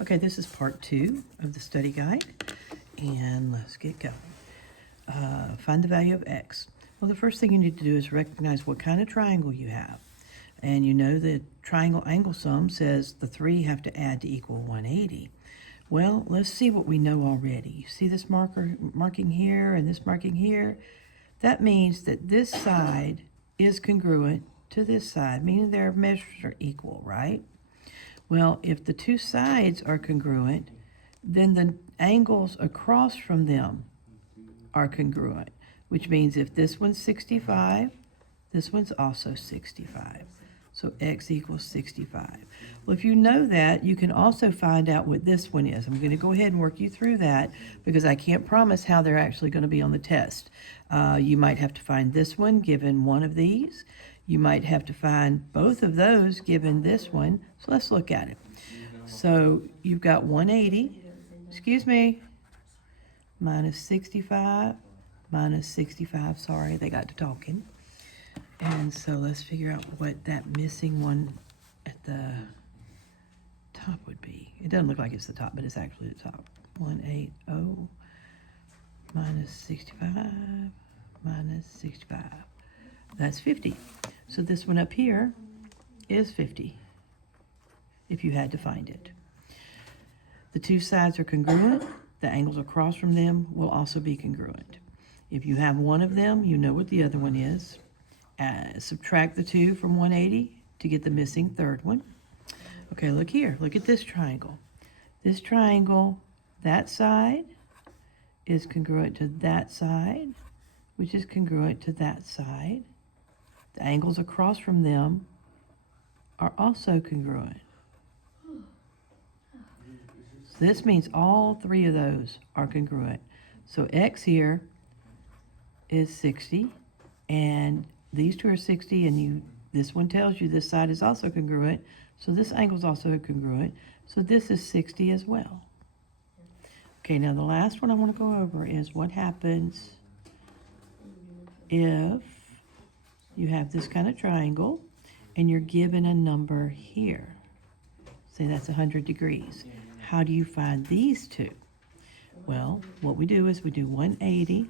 Okay, this is part 2 of the study guide, and let's get going. Find the value of x. Well, the first thing you need to do is recognize what kind of triangle you have. And you know that triangle angle sum says the 3 have to add to equal 180. Well, let's see what we know already. You see this marking here and this marking here? That means that this side is congruent to this side, meaning their measures are equal, right? Well, if the two sides are congruent, then the angles across from them are congruent, which means if this one's 65, this one's also 65. So x equals 65. Well, if you know that, you can also find out what this one is. I'm going to go ahead and work you through that because I can't promise how they're actually going to be on the test. You might have to find this one given one of these. You might have to find both of those given this one. So let's look at it. So you've got 180, minus 65, minus 65. Sorry, they got to talking. And so let's figure out what that missing one at the top would be. It doesn't look like it's the top, but it's actually the top. 180 minus 65 minus 65. That's 50. So this one up here is 50, if you had to find it. The two sides are congruent. The angles across from them will also be congruent. If you have one of them, you know what the other one is. Subtract the 2 from 180 to get the missing third one. Okay, look here. Look at this triangle. This triangle, that side is congruent to that side, which is congruent to that side. The angles across from them are also congruent. So this means all 3 of those are congruent. So x here is 60, and these 2 are 60, and this one tells you this side is also congruent, so this angle is also congruent, so this is 60 as well. Okay, now the last one I want to go over is what happens if you have this kind of triangle and you're given a number here. Say that's 100 degrees. How do you find these two? Well, what we do is we do 180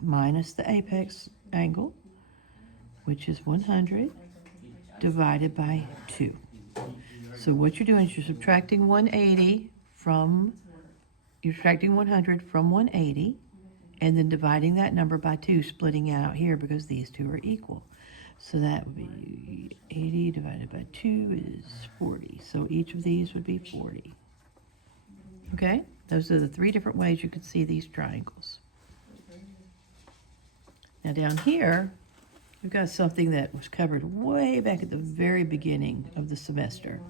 minus the apex angle, which is 100, divided by 2. So what you're doing is you're subtracting 100 from 180, and then dividing that number by 2, splitting it out here because these two are equal. So that would be 80 divided by 2 is 40. So each of these would be 40. Okay? Those are the 3 different ways you could see these triangles. Now down here, we've got something that was covered way back at the very beginning of the semester.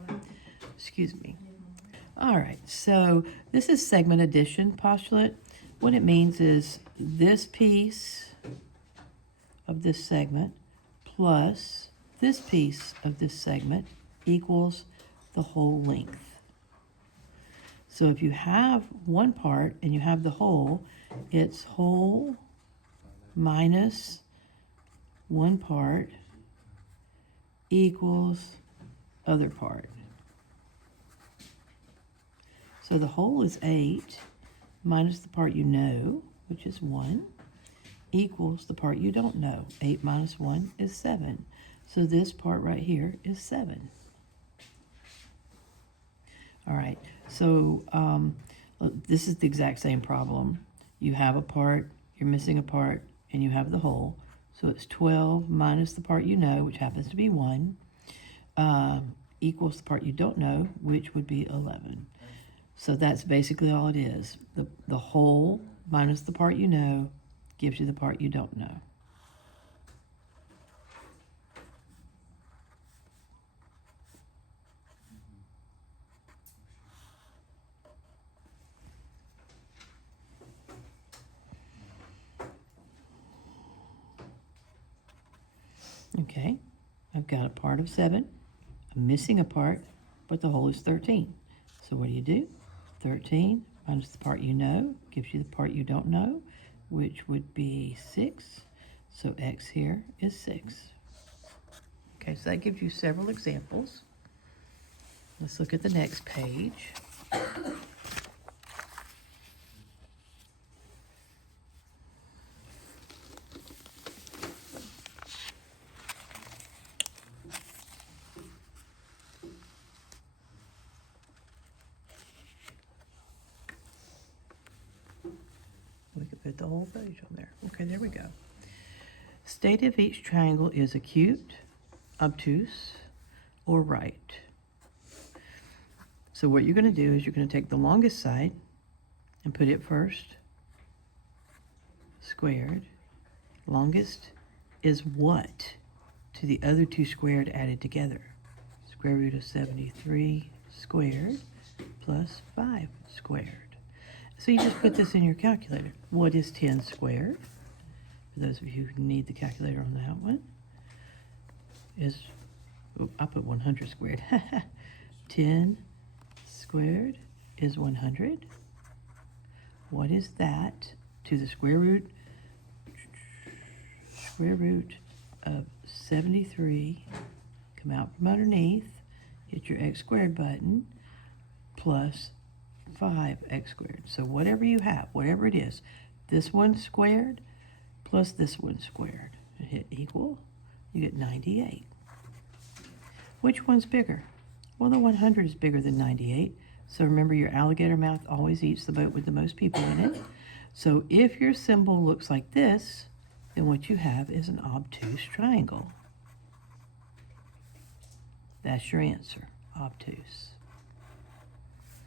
All right, so this is segment addition postulate. What it means is this piece of this segment plus this piece of this segment equals the whole length. So if you have one part and you have the whole, it's whole minus one part equals other part. So the whole is 8 minus the part you know, which is 1, equals the part you don't know. 8 minus 1 is 7. So this part right here is 7. All right, so this is the exact same problem. You have a part, you're missing a part, and you have the whole. So it's 12 minus the part you know, which happens to be 1, equals the part you don't know, which would be 11. So that's basically all it is. The whole minus the part you know gives you the part you don't know. Okay, I've got a part of 7. I'm missing a part, but the whole is 13. So what do? 13 minus the part you know gives you the part you don't know, which would be 6. So x here is 6. Okay, so that gives you several examples. Let's look at the next page. We could put the whole page on there. Okay, there we go. State if each triangle is acute, obtuse, or right. So what you're going to do is you're going to take the longest side and put it first, squared. Longest is what to the other two squared added together? Square root of 73 squared plus 5 squared. So you just put this in your calculator. What is 10 squared? For those of you who need the calculator on that one, is, oh, I put 100 squared. 10 squared is 100. What is that to the square root? Square root of 73. Come out from underneath, hit your x squared button, plus 5x squared. So whatever you have, whatever it is, this one squared plus this one squared, hit equal, you get 98. Which one's bigger? Well, the 100 is bigger than 98. So remember, your alligator mouth always eats the boat with the most people in it. So if your symbol looks like this, then what you have is an obtuse triangle. That's your answer, obtuse.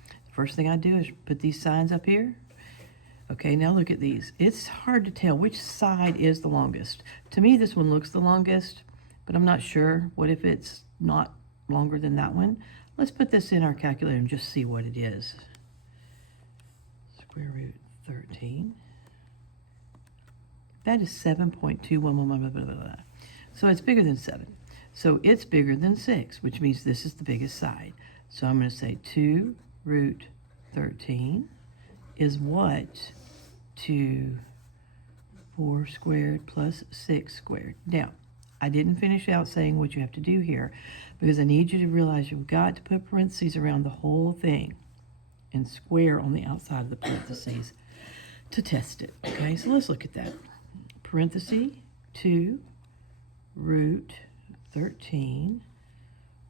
The first thing I do is put these signs up here. Okay, now look at these. It's hard to tell which side is the longest. To me, this one looks the longest, but I'm not sure. What if it's not longer than that one? Let's put this in our calculator and just see what it is. Square root 13. That is 7.211. So it's bigger than 7. So it's bigger than 6, which means this is the biggest side. So I'm going to say 2 root 13 is what to 4 squared plus 6 squared. Now, I didn't finish out saying what you have to do here because I need you to realize you've got to put parentheses around the whole thing and square on the outside of the parentheses to test it. Okay, so let's look at that. Parenthesis 2 root 13,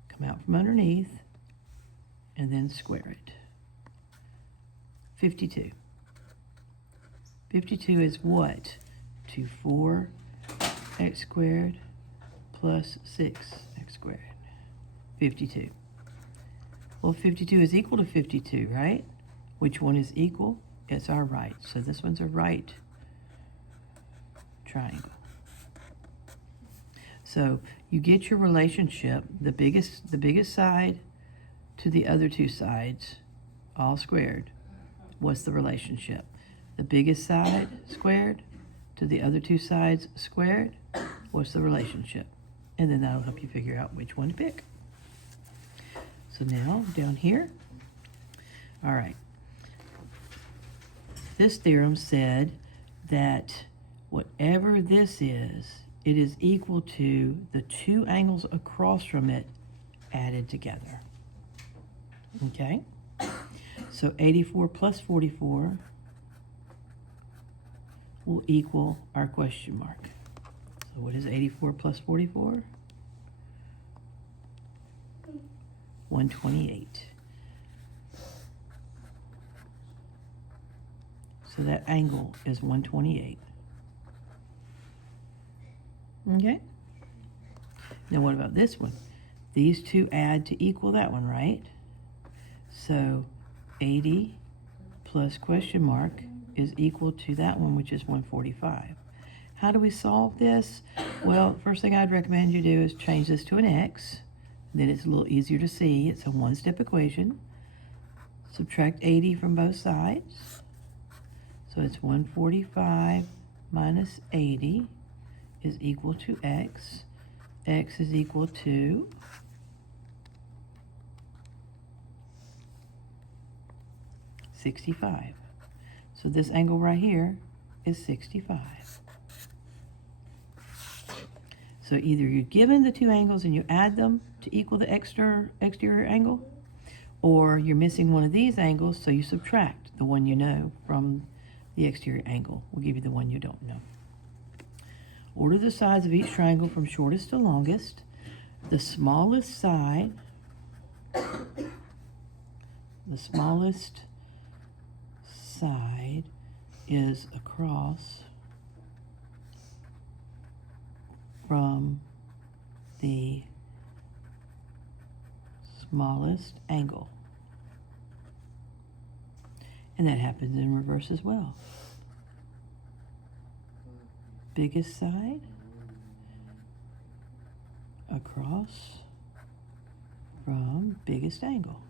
come out from underneath, and then square it. 52. 52 is what to 4x squared plus 6x squared. 52. Well, 52 is equal to 52, right? Which one is equal? It's our right. So this one's a right triangle. So you get your relationship, the biggest side to the other two sides, all squared. What's the relationship? The biggest side squared to the other two sides squared. What's the relationship? And then that'll help you figure out which one to pick. So now down here, all right. This theorem said that whatever this is, it is equal to the two angles across from it added together. Okay? So 84 plus 44 will equal our question mark. So what is 84 plus 44? 128. So that angle is 128. Okay? Now what about this one? These two add to equal that one, right? So 80 plus question mark is equal to that one, which is 145. How do we solve this? Well, first thing I'd recommend you do is change this to an x. Then it's a little easier to see. It's a one-step equation. Subtract 80 from both sides. So it's 145 minus 80 is equal to x. X is equal to 65. So this angle right here is 65. So either you're given the two angles and you add them to equal the exterior angle, Or you're missing one of these angles, so you subtract the one you know from the exterior angle. We'll give you the one you don't know. Order the sides of each triangle from shortest to longest. The smallest side, is across from the smallest angle. And that happens in reverse as well. Biggest side across from biggest angle.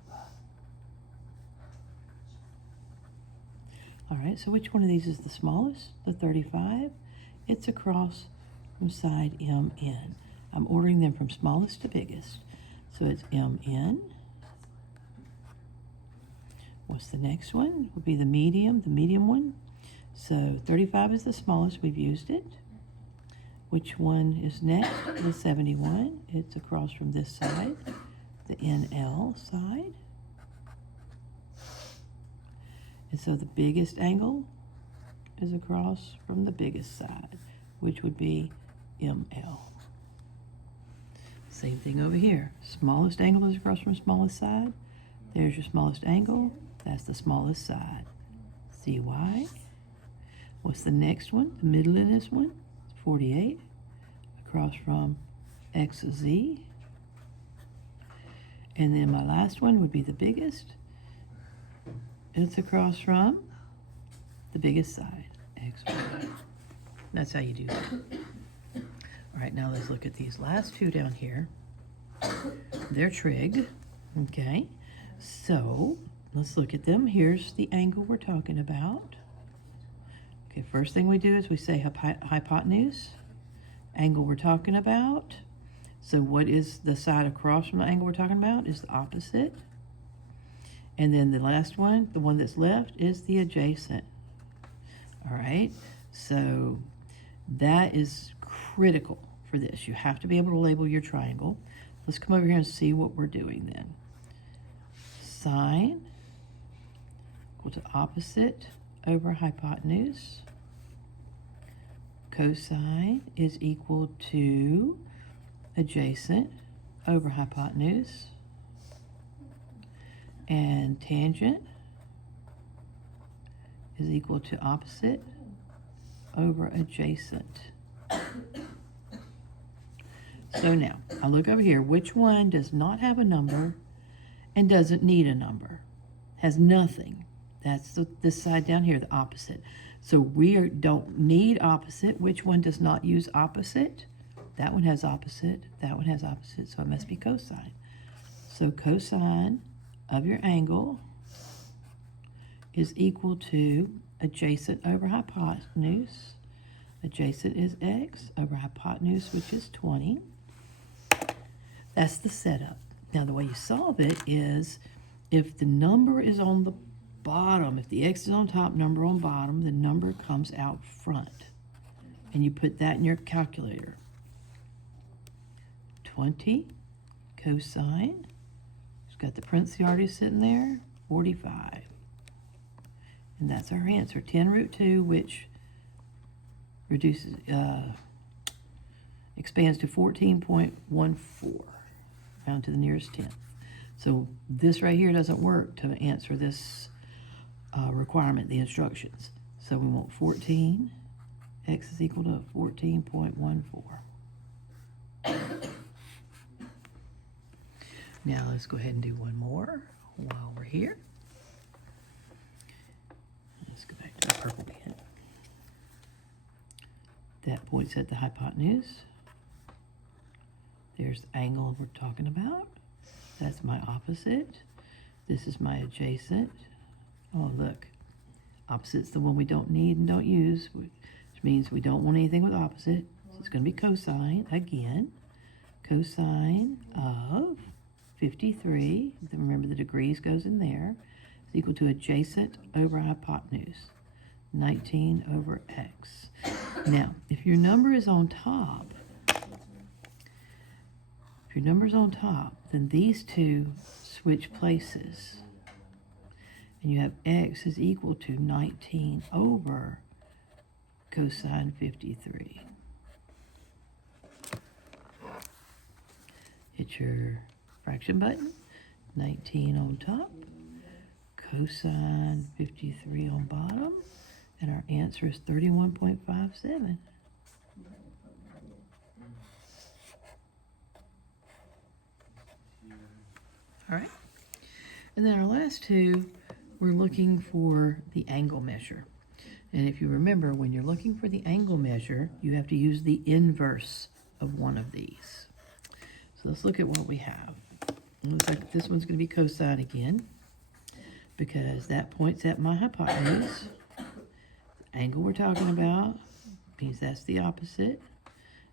All right, so which one of these is the smallest? The 35. It's across from side MN. I'm ordering them from smallest to biggest. So it's MN. What's the next one? Would be the medium one. So 35 is the smallest, we've used it. Which one is next? The 71. It's across from this side, the NL side. And so the biggest angle is across from the biggest side, which would be ML. Same thing over here. Smallest angle is across from smallest side. There's your smallest angle. That's the smallest side. CY. What's the next one? The middle of this one, 48, across from XZ. And then my last one would be the biggest. It's across from the biggest side, XY. That's how you do that. All right, now let's look at these last two down here. They're trig, okay? So let's look at them. Here's the angle we're talking about. Okay, first thing we do is we say hypotenuse, angle we're talking about. So what is the side across from the angle we're talking about is the opposite. And then the last one, the one that's left, is the adjacent. All right, so that is critical for this. You have to be able to label your triangle. Let's come over here and see what we're doing then. Sine equal to opposite over hypotenuse. Cosine is equal to adjacent over hypotenuse. And tangent is equal to opposite over adjacent. So now, I look over here. Which one does not have a number and doesn't need a number? Has nothing. That's this side down here, the opposite. So we don't need opposite. Which one does not use opposite? That one has opposite. That one has opposite. So it must be cosine. So cosine of your angle is equal to adjacent over hypotenuse. Adjacent is x over hypotenuse, which is 20. That's the setup. Now the way you solve it is if the number is on the bottom, if the x is on top, number on bottom, the number comes out front. And you put that in your calculator. 20 cosine, it's got the parentheses already sitting there, 45. And that's our answer, 10 root 2, which reduces, expands to 14.14, down to the nearest tenth. So this right here doesn't work to answer this requirement, the instructions. So we want 14, x is equal to 14.14. Now let's go ahead and do one more while we're here. Let's go back to the purple pen. That points at the hypotenuse. There's the angle we're talking about. That's my opposite. This is my adjacent. Oh, look. Opposite's the one we don't need and don't use, which means we don't want anything with opposite. So it's going to be cosine again. Cosine of 53, then remember the degrees goes in there, is equal to adjacent over hypotenuse, 19 over x. Now, if your number is on top, then these two switch places. And you have x is equal to 19 over cosine 53. Hit your fraction button, 19 on top, cosine 53 on bottom, and our answer is 31.57. All right, and then our last two, we're looking for the angle measure. And if you remember, when you're looking for the angle measure, you have to use the inverse of one of these. So let's look at what we have. It looks like this one's going to be cosine again, because that points at my hypotenuse. The angle we're talking about means that's the opposite,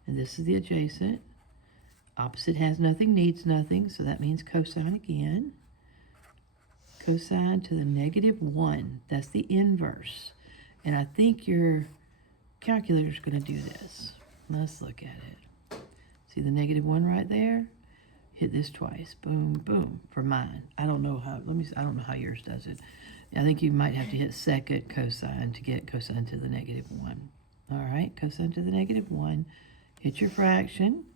and this is the adjacent. Opposite has nothing, needs nothing, so that means cosine again. Cosine to the -1, that's the inverse. And I think your calculator's going to do this. Let's look at it. See the -1 right there? Hit this twice. Boom, boom. For mine, I don't know how. I don't know how yours does it. I think you might have to hit second cosine to get cosine to the -1. All right, cosine to the -1. Hit your fraction,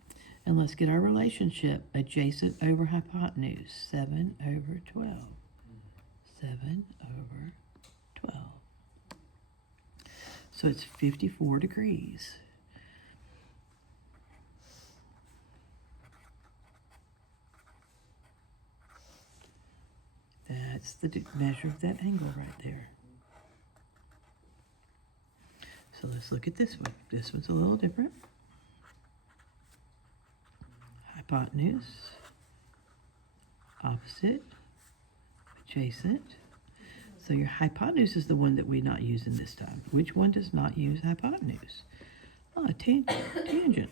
and let's get our relationship: adjacent over hypotenuse. 7 over 12. 7 over 12. So it's 54 degrees. That's the measure of that angle right there. So let's look at this one. This one's a little different. Hypotenuse, opposite, adjacent. So your hypotenuse is the one that we're not using this time. Which one does not use hypotenuse? Oh, tangent.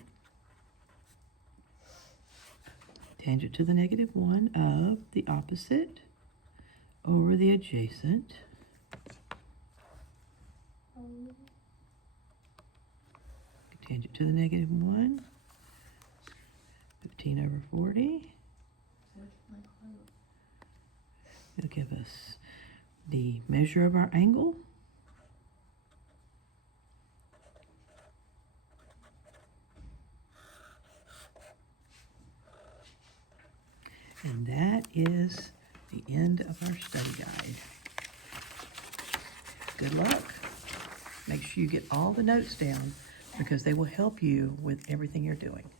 Tangent to the -1 of the opposite over the adjacent. Tangent to the -1. 15 over 40. It'll give us the measure of our angle. And that is the end of our study guide. Good luck. Make sure you get all the notes down, because they will help you with everything you're doing.